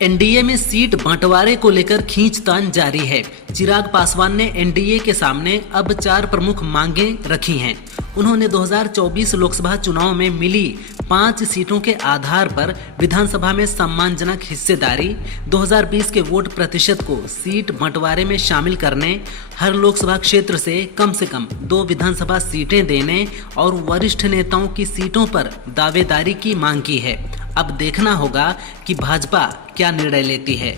NDA में seat बंटवारे को लेकर खींचतान जारी है। चिराग पासवान ने एनडीए के सामने अब 4 प्रमुख मांगें रखी हैं। उन्होंने 2024 लोकसभा चुनाव में मिली 5 सीटों के आधार पर विधानसभा में सम्मानजनक हिस्सेदारी, 2020 के वोट प्रतिशत को सीट बंटवारे में शामिल करने, हर लोकसभा क्षेत्र से कम 2 विधानसभा सीटें देने और वरिष्ठ नेताओं की सीटों पर दावेदारी की मांग की है। अब देखना होगा कि भाजपा क्या निर्णय लेती है।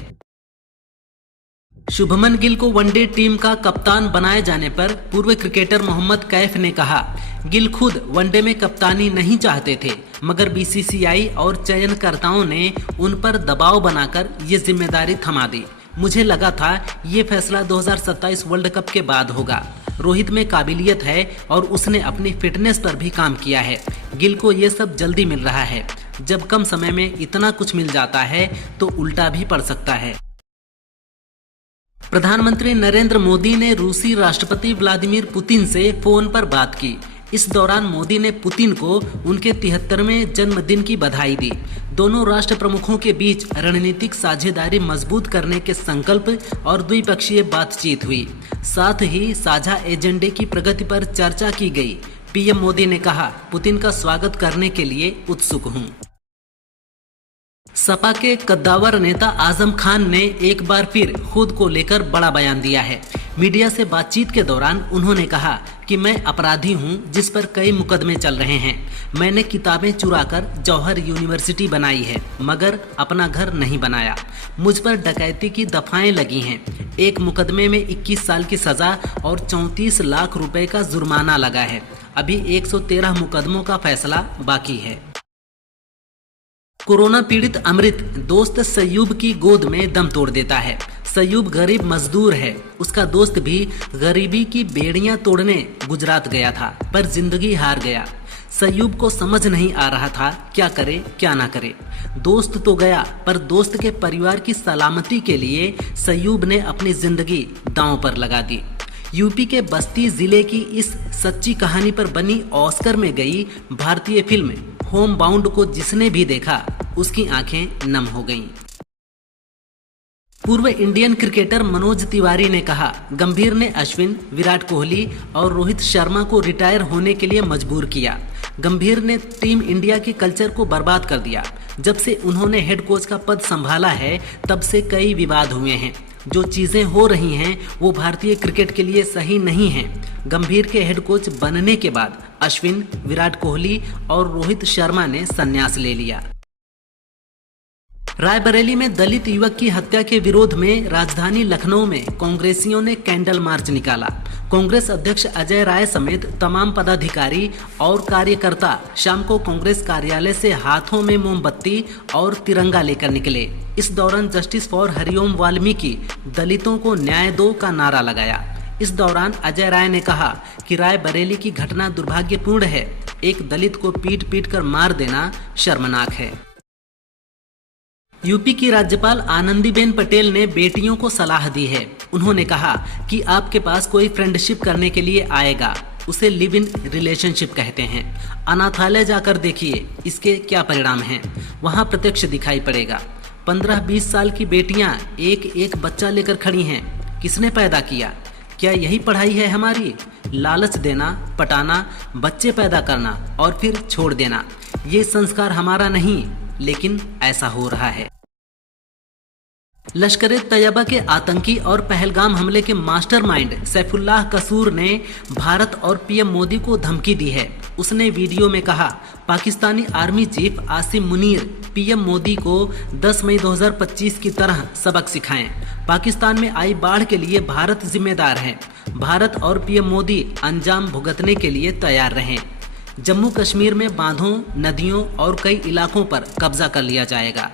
शुभमन गिल को वनडे टीम का कप्तान बनाए जाने पर पूर्व क्रिकेटर मोहम्मद कैफ ने कहा, गिल खुद वनडे में कप्तानी नहीं चाहते थे, मगर बीसीसीआई और चयनकर्ताओं ने उन पर दबाव बनाकर ये जिम्मेदारी थमा दी। मुझे लगा था ये फैसला 2027 वर्ल्ड कप के बाद होगा। रोहित में काबिलियत है और उसने अपनी फिटनेस पर भी काम किया है। गिल को ये सब जल्दी मिल रहा है। जब कम समय में इतना कुछ मिल जाता है तो उल्टा भी पड़ सकता है। प्रधानमंत्री नरेंद्र मोदी ने रूसी राष्ट्रपति व्लादिमीर पुतिन से फोन पर बात की। इस दौरान मोदी ने पुतिन को उनके 73वें जन्मदिन की बधाई दी। दोनों राष्ट्र प्रमुखों के बीच रणनीतिक साझेदारी मजबूत करने के संकल्प और द्विपक्षीय बातचीत हुई। साथ ही साझा एजेंडे की प्रगति पर चर्चा की गई। पीएम मोदी ने कहा, पुतिन का स्वागत करने के लिए उत्सुक हूं। सपा के कद्दावर नेता आजम खान ने एक बार फिर खुद को लेकर बड़ा बयान दिया है। मीडिया से बातचीत के दौरान उन्होंने कहा कि मैं अपराधी हूं जिस पर कई मुकदमे चल रहे हैं। मैंने किताबें चुराकर जौहर यूनिवर्सिटी बनाई है, मगर अपना घर नहीं बनाया। मुझ पर डकैती की दफाएं लगी हैं। एक मुकदमे में 21 साल की सजा और 34 लाख रुपए का जुर्माना लगा है। अभी 113 मुकदमों का फैसला बाकी है। कोरोना पीड़ित अमृत दोस्त सयूब की गोद में दम तोड़ देता है। सयूब गरीब मजदूर है। उसका दोस्त भी गरीबी की बेड़ियां तोड़ने गुजरात गया था, पर जिंदगी हार गया। सयूब को समझ नहीं आ रहा था क्या करे क्या ना करे। दोस्त तो गया, पर दोस्त के परिवार की सलामती के लिए सयूब ने अपनी जिंदगी दांव पर लगा दी। यूपी के बस्ती जिले की इस सच्ची कहानी पर बनी ऑस्कर में गई भारतीय फिल्म होम बाउंड को जिसने भी देखा उसकी आंखें नम हो गईं। पूर्व इंडियन क्रिकेटर मनोज तिवारी ने कहा, गंभीर ने अश्विन, विराट कोहली और रोहित शर्मा को रिटायर होने के लिए मजबूर किया। गंभीर ने टीम इंडिया के कल्चर को बर्बाद कर दिया। जब से उन्होंने हेड कोच का पद संभाला है तब से कई विवाद हुए हैं। जो चीजें हो रही हैं वो भारतीय क्रिकेट के लिए सही नहीं हैं। गंभीर के हेड कोच बनने के बाद अश्विन, विराट कोहली और रोहित शर्मा ने संन्यास ले लिया। रायबरेली में दलित युवक की हत्या के विरोध में राजधानी लखनऊ में कांग्रेसियों ने कैंडल मार्च निकाला। कांग्रेस अध्यक्ष अजय राय समेत तमाम पदाधिकारी और कार्यकर्ता शाम को कांग्रेस कार्यालय से हाथों में मोमबत्ती और तिरंगा लेकर निकले। इस दौरान जस्टिस फॉर हरिओम वाल्मीकि, दलितों को न्याय दो का नारा लगाया। इस दौरान अजय राय ने कहा कि रायबरेली की घटना दुर्भाग्यपूर्ण है। एक दलित को पीट पीट कर मार देना शर्मनाक है। यूपी की राज्यपाल आनंदीबेन पटेल ने बेटियों को सलाह दी है। उन्होंने कहा कि आपके पास कोई फ्रेंडशिप करने के लिए आएगा, उसे लिव इन रिलेशनशिप कहते हैं। अनाथालय जाकर देखिए इसके क्या परिणाम हैं, वहां प्रत्यक्ष दिखाई पड़ेगा। 15-20 साल की बेटियां एक एक बच्चा लेकर खड़ी हैं। किसने पैदा किया? क्या यही पढ़ाई है हमारी? लालच देना, पटाना, बच्चे पैदा करना और फिर छोड़ देना, ये संस्कार हमारा नहीं, लेकिन ऐसा हो रहा है। लश्कर-ए-तैयबा के आतंकी और पहलगाम हमले के मास्टरमाइंड सैफुल्लाह कसूर ने भारत और पीएम मोदी को धमकी दी है। उसने वीडियो में कहा, Pakistani army chief Asim Munir PM Modi को 10 मई 2025 की तरह सबक सिखाएं। पाकिस्तान में आई बाढ़ के लिए भारत जिम्मेदार है। भारत और पीएम मोदी अंजाम भुगतने के लिए तैयार रहें। जम्मू कश्मीर में बांधों, नदियों और कई इलाकों पर कब्जा कर लिया जाएगा।